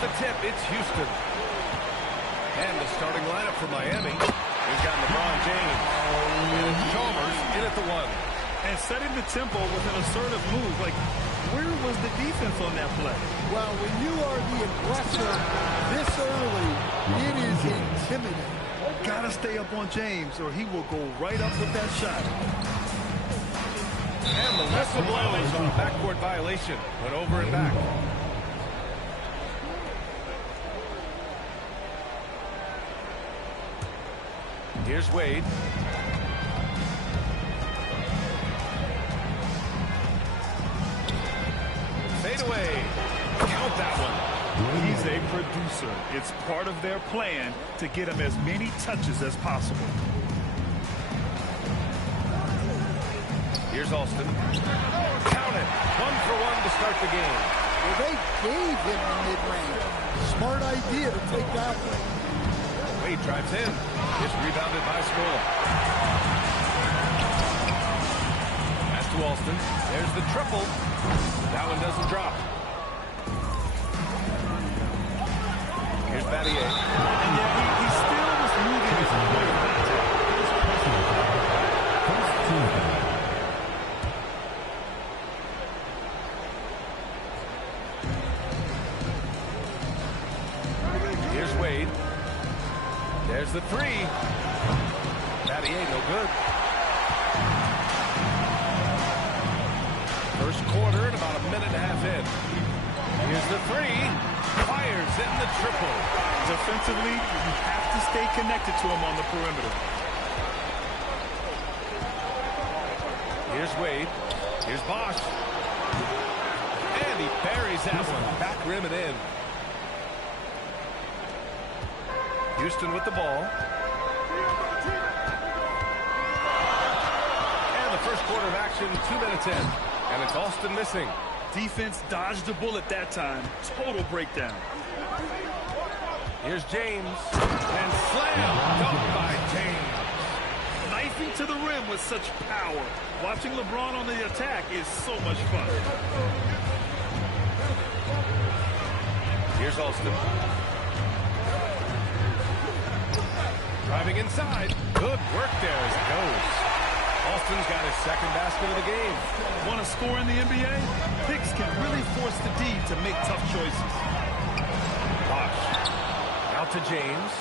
the tip, it's Houston. And the starting lineup for Miami. We've got LeBron James. And it's Chalmers in at the 1. And setting the tempo with an assertive move. Like, where was the defense on that play? Well, when you are the aggressor this early, it is intimidating. Gotta stay up on James or he will go right up with that shot. And the whistle blows on a backcourt violation. Went over and back. Here's Wade. Fade away. Count that one. He's a producer. It's part of their plan to get him as many touches as possible. Here's Alston. Count it. 1 for 1 to start the game. Well, they gave him the mid-range. Smart idea to take that one. Wade drives in. It's rebounded by Scola. Pass to Alston. There's the triple. That one doesn't drop. Here's Battier. And yet he still was moving his way of contact. Here's Wade. There's the 3. Battier, no good. First quarter and about a minute and a half in. Here's the 3. Fires in the triple. Defensively, you have to stay connected to him on the perimeter. Here's Wade. Here's Bosch. And he buries that one. Back rim and in. Houston with the ball. And the first quarter of action, 2 minutes in. And it's Alston missing. Defense dodged the bullet that time. Total breakdown. Here's James. And slam. Dunked by James. Knifing to the rim with such power. Watching LeBron on the attack is so much fun. Here's Alston. Driving inside. Good work there as it goes. Alston's got his second basket of the game. Want to score in the NBA? Picks can really force the D to make tough choices. Bosch. Out to James.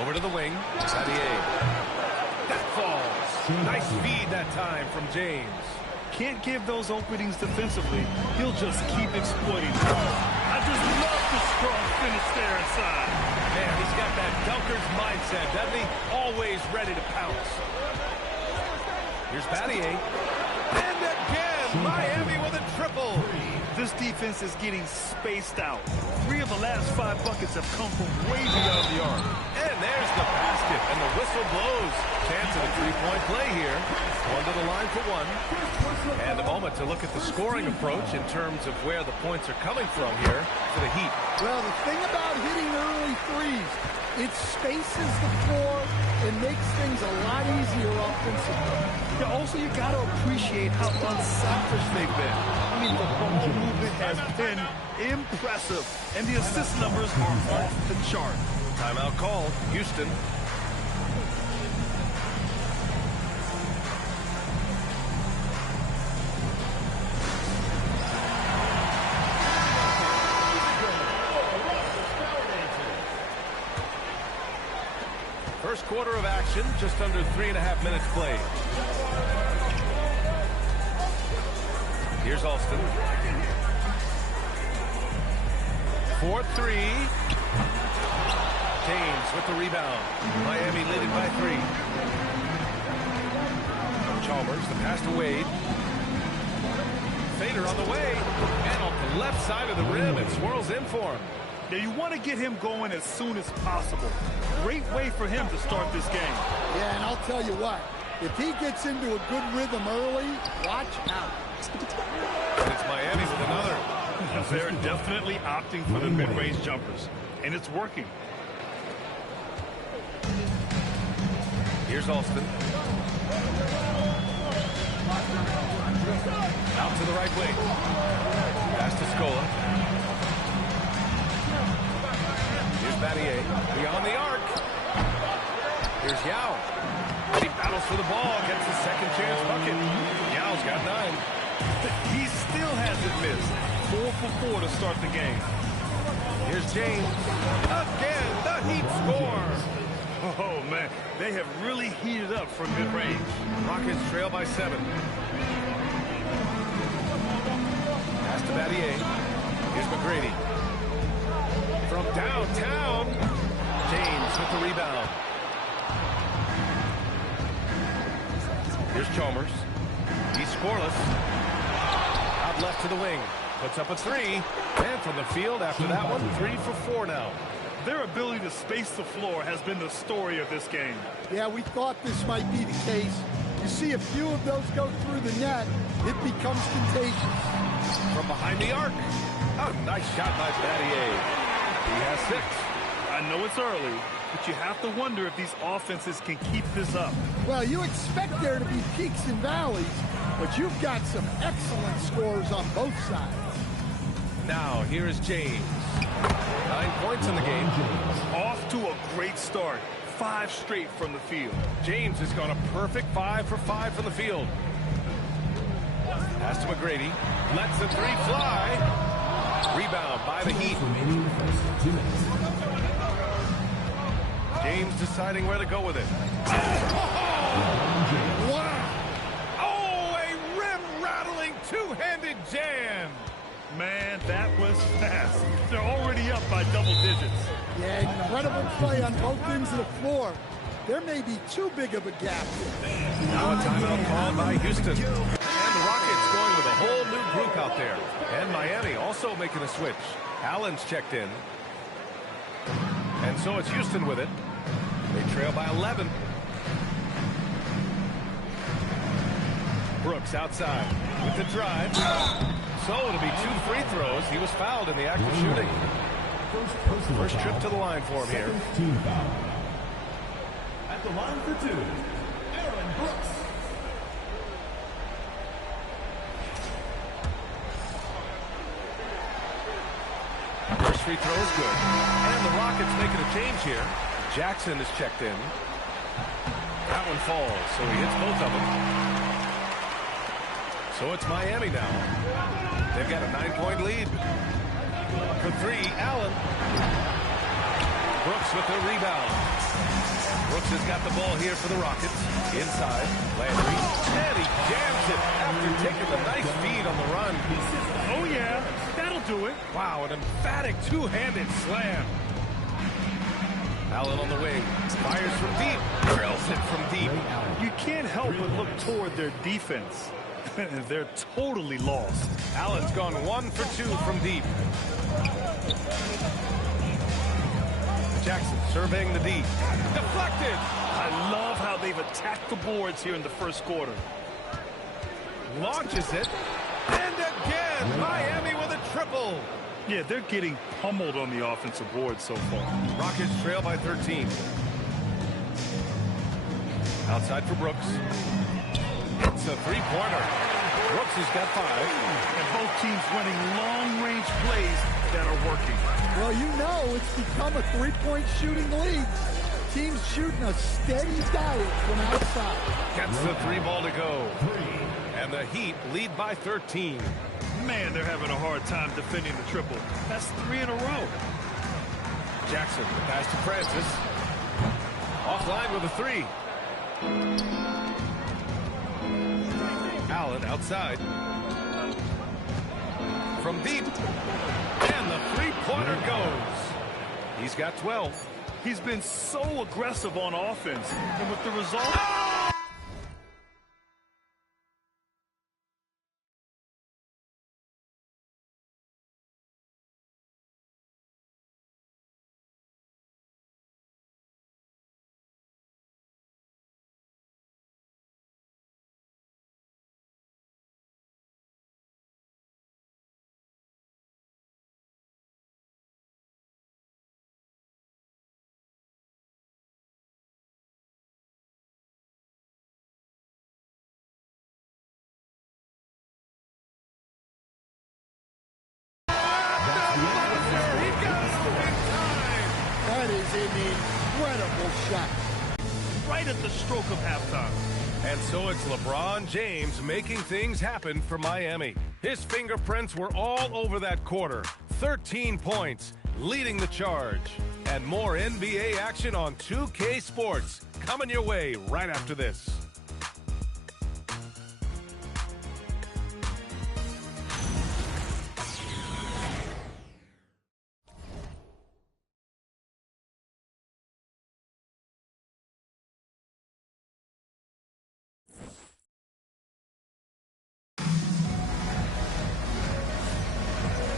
Over to the wing. Battier. That falls. Nice feed that time from James. Can't give those openings defensively. He'll just keep exploiting them. I just love the strong finish there inside. Man, he's got that dunker's mindset, doesn't he? Always ready to pounce. Here's Battier. And again, Miami with a triple. This defense is getting spaced out. 3 of the last 5 buckets have come from way beyond the arc. And there's the basket, and the whistle blows. Chance of a 3-point play here. One to the line for 1. And a moment to look at the scoring approach in terms of where the points are coming from here for the Heat. Well, the thing about hitting early threes, it spaces the floor and makes things a lot easier offensively. Yeah, also, you got to appreciate how unselfish they've been. I mean, the ball movement has been impressive, and the assist numbers are off the chart. Timeout called. Houston. First quarter of action, just under 3.5 minutes played. Here's Alston. 4-3. James with the rebound. Miami leading by 3. Chalmers, the pass to Wade. Fader on the way. And off the left side of the rim, it swirls in for him. Now, you want to get him going as soon as possible. Great way for him to start this game. Yeah, and I'll tell you what, if he gets into a good rhythm early, watch out. It's Miami with another. They're definitely opting for the mid-range jumpers, and it's working. Here's Alston. Out to the right wing. Pass to Scola. Battier beyond the arc. Here's Yao. He battles for the ball, gets his second chance bucket. Yao's got 9. He still hasn't missed. 4 for 4 to start the game. Here's James. Again, the Heat score. Oh, man. They have really heated up from mid-range. Rockets trail by 7. Pass to Battier. Here's McGrady. From downtown, James with the rebound. Here's Chalmers. He's scoreless. Out left to the wing. Puts up a 3. And from the field after that one, 3 for 4 now. Their ability to space the floor has been the story of this game. Yeah, we thought this might be the case. You see a few of those go through the net, it becomes contagious. From behind the arc. Oh, nice shot by Battier. He has 6. I know it's early, but you have to wonder if these offenses can keep this up. Well, you expect there to be peaks and valleys, but you've got some excellent scores on both sides. Now, here is James. 9 points in the game. Off to a great start. 5 straight from the field. James has gone a perfect 5 for 5 from the field. Pass to McGrady. Lets the 3 fly. Rebound by the Heat. James deciding where to go with it. Wow! Oh, a rim-rattling two-handed jam. Man, that was fast. They're already up by double digits. Yeah, incredible play on both ends of the floor. There may be too big of a gap here. Now a timeout called by Houston. And the Rockets going with a whole new group out there. And Miami also making a switch. Allen's checked in. And so it's Houston with it. They trail by 11. Brooks outside with the drive. So it'll be 2 free throws. He was fouled in the act of shooting. First trip to the line for him here. Team foul. At the line for 2, Aaron Brooks. First free throw is good. And the Rockets making a change here. Jackson is checked in. That one falls, so he hits both of them. So it's Miami now. They've got a 9-point lead. For 3, Allen. Brooks with the rebound. Brooks has got the ball here for the Rockets. Inside, Landry. And he jams it after taking the nice feed on the run. Oh, yeah. That'll do it. Wow, an emphatic two-handed slam. Allen on the wing. Fires from deep. Drills it from deep. You can't help but look toward their defense. They're totally lost. Allen's gone 1 for 2 from deep. Jackson surveying the deep. Deflected. I love how they've attacked the boards here in the first quarter. Launches it. And again, Miami with a triple. Yeah, they're getting pummeled on the offensive board so far. Rockets trail by 13. Outside for Brooks. It's a three-pointer. Brooks has got 5. And both teams running long-range plays that are working. Well, you know it's become a three-point shooting league. Teams shooting a steady diet from outside. Gets the 3 ball to go. And the Heat lead by 13. Man, they're having a hard time defending the triple. That's 3 in a row. Jackson, the pass to Francis. Offline with a 3. Allen outside. From deep. And the three-pointer goes. He's got 12. He's been so aggressive on offense. And with the result... shot. Right at the stroke of halftime. And so it's LeBron James making things happen for Miami. His fingerprints were all over that quarter. 13 points, leading the charge. And more NBA action on 2K Sports coming your way right after this.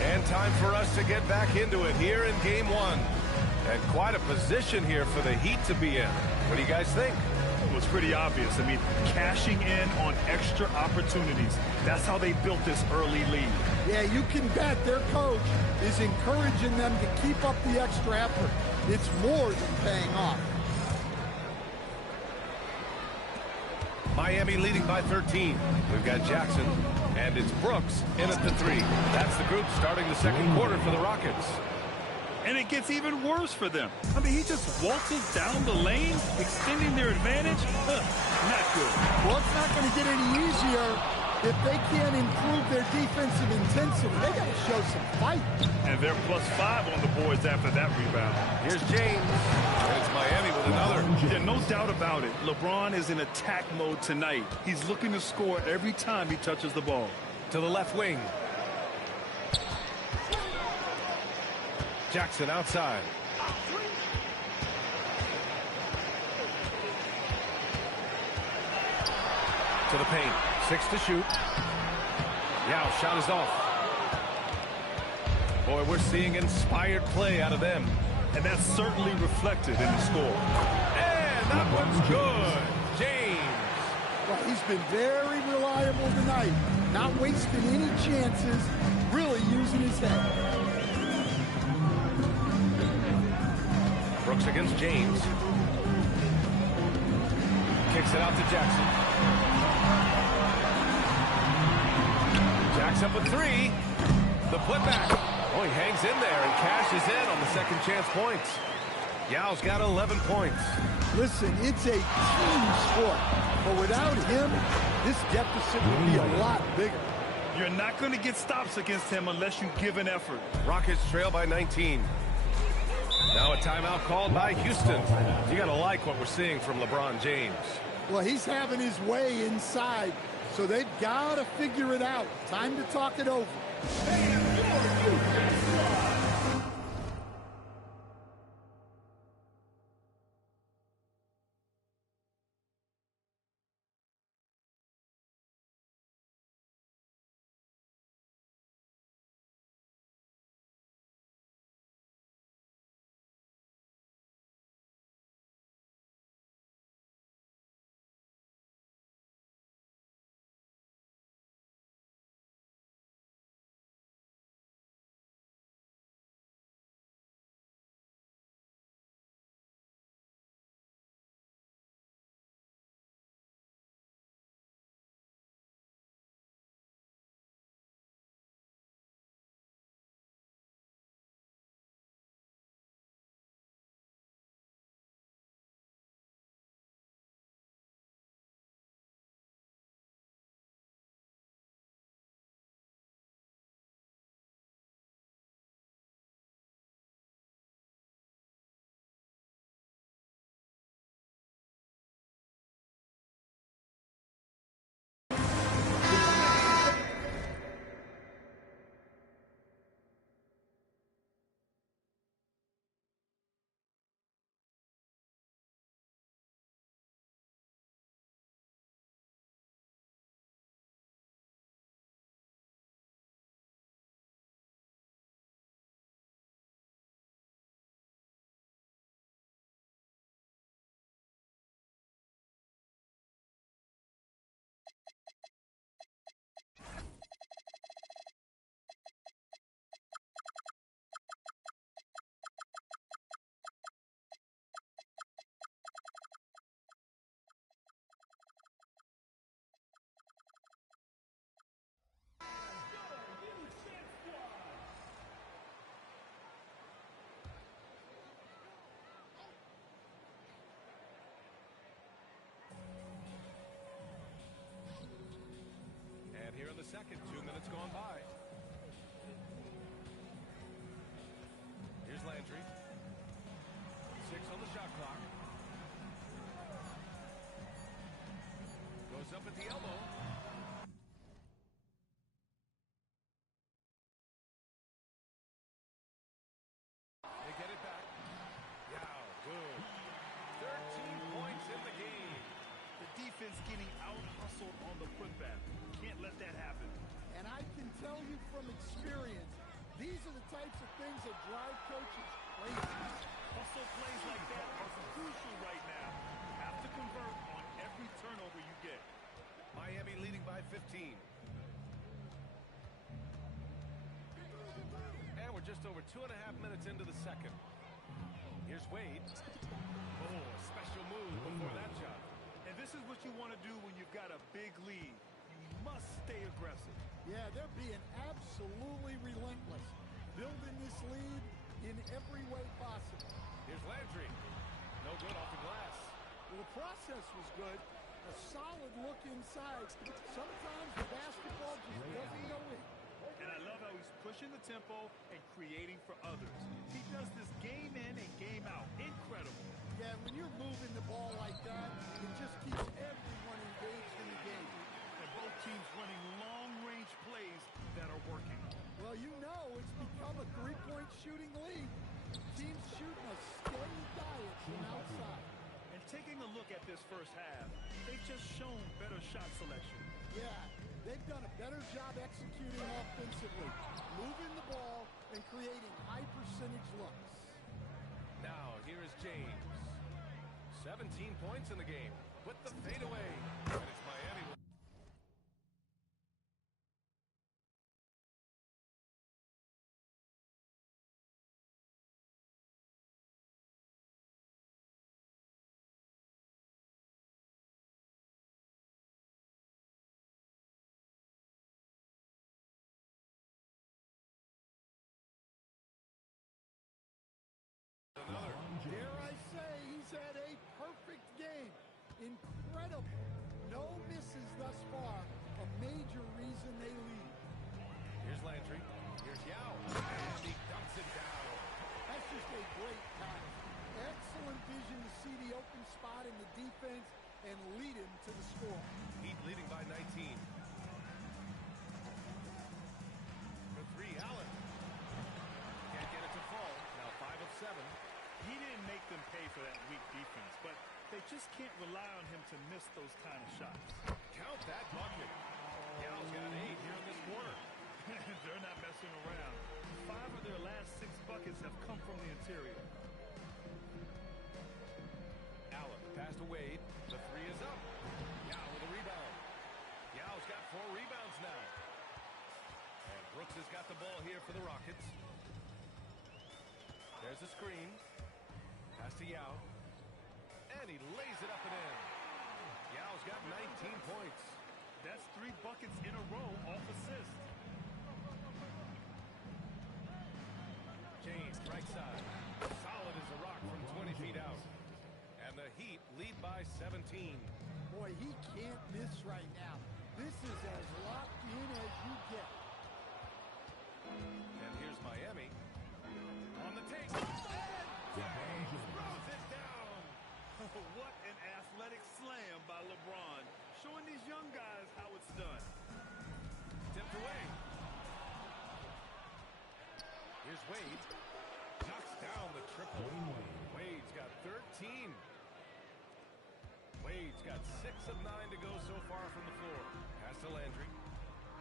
And time for us to get back into it here in Game 1. And quite a position here for the Heat to be in. What do you guys think? It was pretty obvious. I mean, cashing in on extra opportunities. That's how they built this early lead. Yeah, you can bet their coach is encouraging them to keep up the extra effort. It's more than paying off. Miami leading by 13. We've got Jackson, and it's Brooks in at the 3. That's the group starting the second quarter for the Rockets. And it gets even worse for them. I mean, he just waltzes down the lane, extending their advantage. Not good. Well, it's not going to get any easier if they can't improve their defensive intensity. They got to show some fight. And they're +5 on the boards after that rebound. Here's James. And it's Miami with another. Yeah, no doubt about it. LeBron is in attack mode tonight. He's looking to score every time he touches the ball. To the left wing. Jackson outside. To the paint. 6 to shoot. Yao, shot is off. Boy, we're seeing inspired play out of them. And that's certainly reflected in the score. And that one's good. James. Well, he's been very reliable tonight. Not wasting any chances. Really using his head. Brooks against James. Kicks it out to Jackson. Jack's up a 3. The putback. Oh, he hangs in there and cashes in on the second chance points. Yao's got 11 points. Listen, it's a team sport. But without him, this deficit would be a lot bigger. You're not going to get stops against him unless you give an effort. Rockets trail by 19. Now a timeout called by Houston. You got to like what we're seeing from LeBron James. Well, he's having his way inside, so they've got to figure it out. Time to talk it over. the elbow. They get it back. Yao, good. 13 points in the game. The defense getting out-hustled on the putback. Can't let that happen. And I can tell you from experience, these are the types of things that drive coaches crazy. Hustle plays like that are crucial right now. You have to convert on every turnover you get. Miami leading by 15. And we're just over 2.5 minutes into the second. Here's Wade. Oh, a special move before that shot. And this is what you want to do when you've got a big lead. You must stay aggressive. Yeah, they're being absolutely relentless, building this lead in every way possible. Here's Landry. No good off the glass. Well, the process was good. A solid look inside. Sometimes the basketball just doesn't go in. And I love how he's pushing the tempo and creating for others. He does this game in and game out. Incredible. Yeah, when you're moving the ball like that, it just keeps everyone engaged in the game. And both teams running long-range plays that are working. Well, you know it's become a three-point shooting league. Teams shooting a steady diet from outside. And taking a look at this first half, they've just shown better shot selection. Yeah, they've done a better job executing offensively, moving the ball and creating high-percentage looks. Now, here is James. 17 points in the game with the fadeaway. And it's Miami. Another. Dare I say he's had a perfect game. Incredible. No misses thus far. A major reason they lead. Here's Landry. Here's Yao. And he dumps it down. That's just a great pass. Excellent vision to see the open spot in the defense and lead him to the score. Heat leading by 19. For three, Allen. Can't get it to fall. Now 5 of 7. He didn't make them pay for that weak defense, but they just can't rely on him to miss those kind of shots. Count that bucket. Yao's got 8 here in this quarter. They're not messing around. 5 of their last 6 buckets have come from the interior. Allen, pass to Wade. The 3 is up. Yao with a rebound. Yao's got 4 rebounds now. And Brooks has got the ball here for the Rockets. There's a screen. Pass to Yao. And he lays it up and in. Yao's got 19 points. That's 3 buckets in a row off assist. James, right side. Solid as a rock from 20 feet out. And the Heat lead by 17. Boy, he can't miss right now. This is as locked in as you get. And here's Miami. On the take. James throws it down. What an athletic slam by LeBron. Showing these young guys how it's done. Tipped away. Here's Wade. Knocks down the triple. Wade's got 13. Wade's got 6 of 9 to go so far from the floor. Pass to Landry.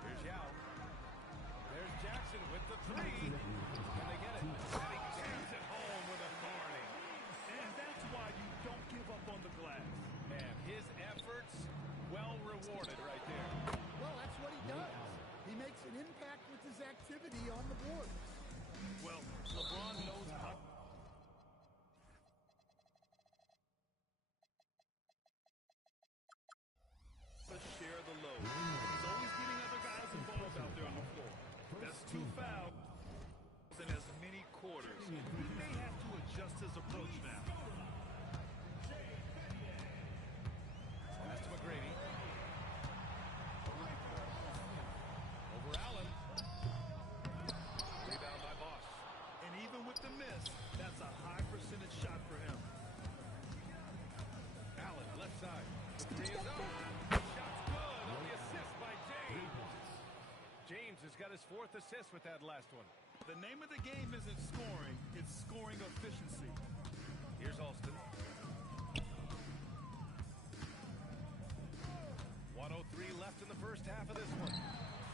Here's Yao. There's Jackson with the 3. Can they get it? And he jams it home with authority. And that's why you don't give up on the glass. Man, his efforts well rewarded right there. Well, that's what he does. He makes an impact with his activity on the boards. Well, LeBron knows how to share the load. He's always getting other guys involved out there on the floor. That's 2 fouls in as many quarters. He may have to adjust his approach now. Pass to McGrady. Over Allen. Rebound by Bosch. And even with the miss, that's a high percentage shot for him. Allen, left side. The 3 is up. Shot's good. got his 4th assist with that last one. The name of the game isn't scoring, it's scoring efficiency. Here's Alston. 1:03 left in the first half of this one.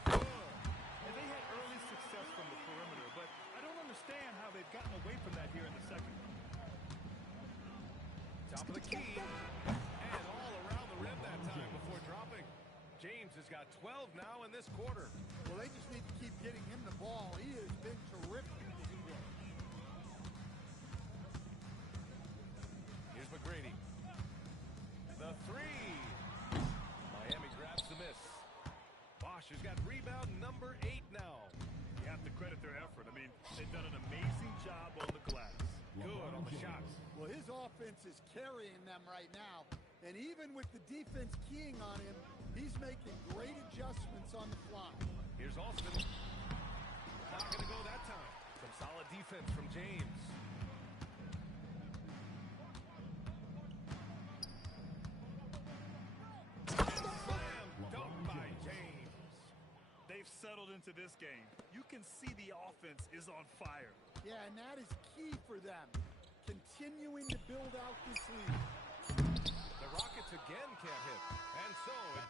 And they had early success from the perimeter, but I don't understand how they've gotten away from that here in the second. Top of the key. And all around the rim that time before dropping. James has got 12 now in this quarter. Well, they just need to keep getting him the ball. He has been terrific this year. Here's McGrady. The 3. Miami grabs the miss. Bosch has got rebound number 8 now. You have to credit their effort. I mean, they've done an amazing job on the glass. Good on the shots. Well, his offense is carrying them right now. And even with the defense keying on him, he's making great adjustments on the fly. Here's Alston. Not going to go that time. Some solid defense from James. Slam dunk by James. They've settled into this game. You can see the offense is on fire. Yeah, and that is key for them. Continuing to build out this lead. The Rockets again can't hit. And so it